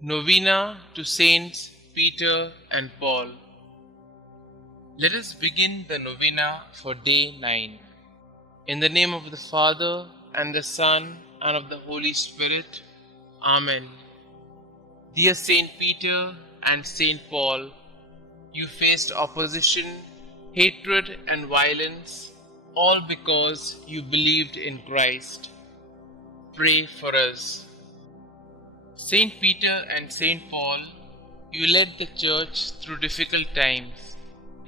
Novena to Saints Peter and Paul. Let us begin the novena for day 9. In the name of the Father, and the Son, and of the Holy Spirit. Amen. Dear Saint Peter and Saint Paul, you faced opposition, hatred, and violence, all because you believed in Christ. Pray for us. Saint Peter and Saint Paul, you led the Church through difficult times,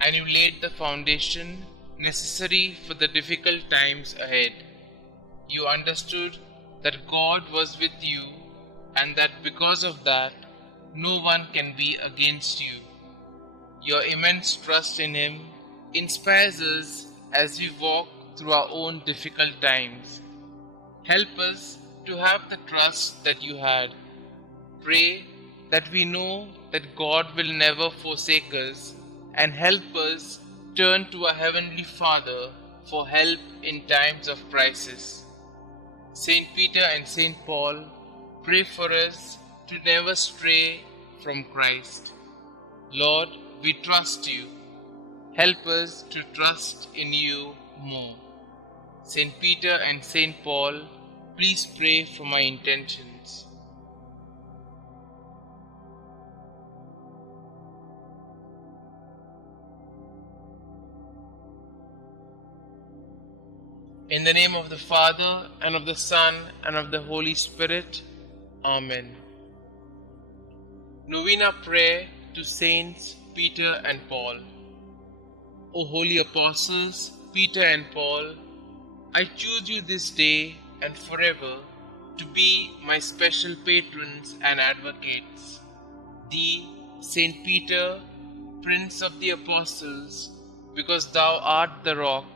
and you laid the foundation necessary for the difficult times ahead. You understood that God was with you, and that because of that, no one can be against you. Your immense trust in Him inspires us as we walk through our own difficult times. Help us to have the trust that you had. Pray that we know that God will never forsake us, and help us turn to our Heavenly Father for help in times of crisis. Saint Peter and Saint Paul, pray for us to never stray from Christ. Lord, we trust you. Help us to trust in you more. Saint Peter and Saint Paul, please pray for my intentions. In the name of the Father, and of the Son, and of the Holy Spirit. Amen. Novena Prayer to Saints Peter and Paul. O holy apostles, Peter and Paul, I choose you this day and forever to be my special patrons and advocates. Thee, Saint Peter, Prince of the Apostles, because thou art the rock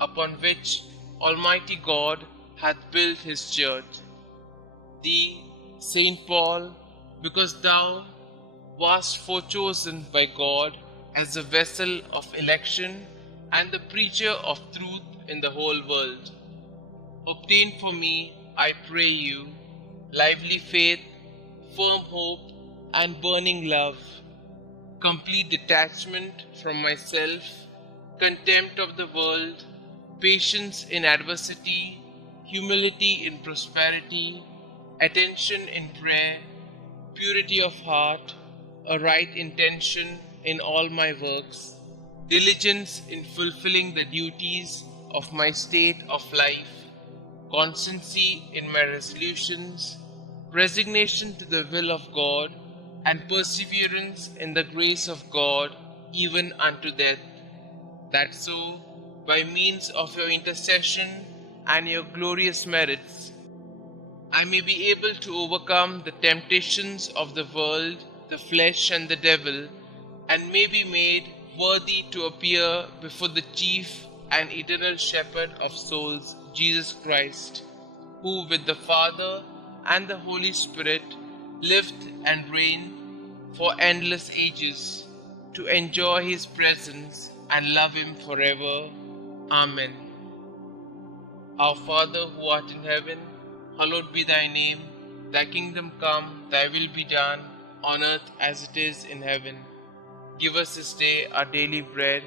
upon which Almighty God hath built his church. Thee, Saint Paul, because thou wast forechosen by God as the vessel of election and the preacher of truth in the whole world. Obtain for me, I pray you, lively faith, firm hope, and burning love, complete detachment from myself, contempt of the world, patience in adversity, humility in prosperity, attention in prayer, purity of heart, a right intention in all my works, diligence in fulfilling the duties of my state of life, constancy in my resolutions, resignation to the will of God, and perseverance in the grace of God even unto death, that so, by means of your intercession and your glorious merits, I may be able to overcome the temptations of the world, the flesh, and the devil, and may be made worthy to appear before the chief and eternal shepherd of souls, Jesus Christ, who with the Father and the Holy Spirit lived and reigned for endless ages, to enjoy his presence and love him forever. Amen. Our Father who art in heaven, hallowed be thy name. Thy kingdom come, thy will be done, on earth as it is in heaven. Give us this day our daily bread,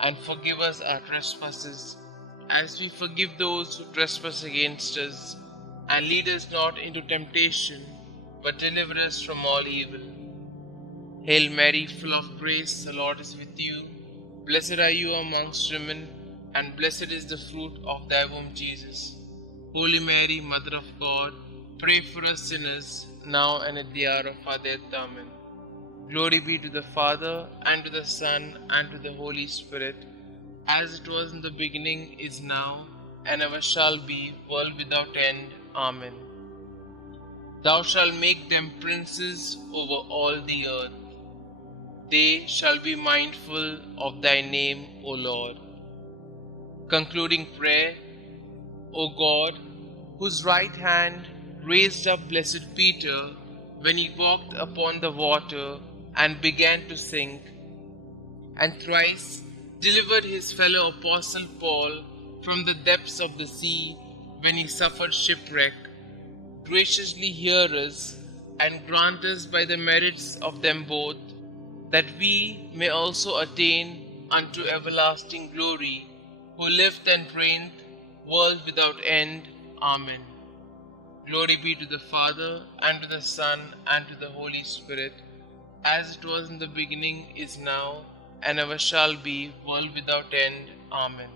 and forgive us our trespasses, as we forgive those who trespass against us. And lead us not into temptation, but deliver us from all evil. Hail Mary, full of grace, the Lord is with you. Blessed are you amongst women, and blessed is the fruit of thy womb, Jesus. Holy Mary, Mother of God, pray for us sinners, now and at the hour of our death. Amen. Glory be to the Father, and to the Son, and to the Holy Spirit, as it was in the beginning, is now, and ever shall be, world without end. Amen. Thou shalt make them princes over all the earth. They shall be mindful of thy name, O Lord. Concluding prayer. O God, whose right hand raised up blessed Peter when he walked upon the water and began to sink, and thrice delivered his fellow apostle Paul from the depths of the sea when he suffered shipwreck, graciously hear us and grant us by the merits of them both, that we may also attain unto everlasting glory, who liveth and reigneth, world without end. Amen. Glory be to the Father, and to the Son, and to the Holy Spirit, as it was in the beginning, is now, and ever shall be, world without end. Amen.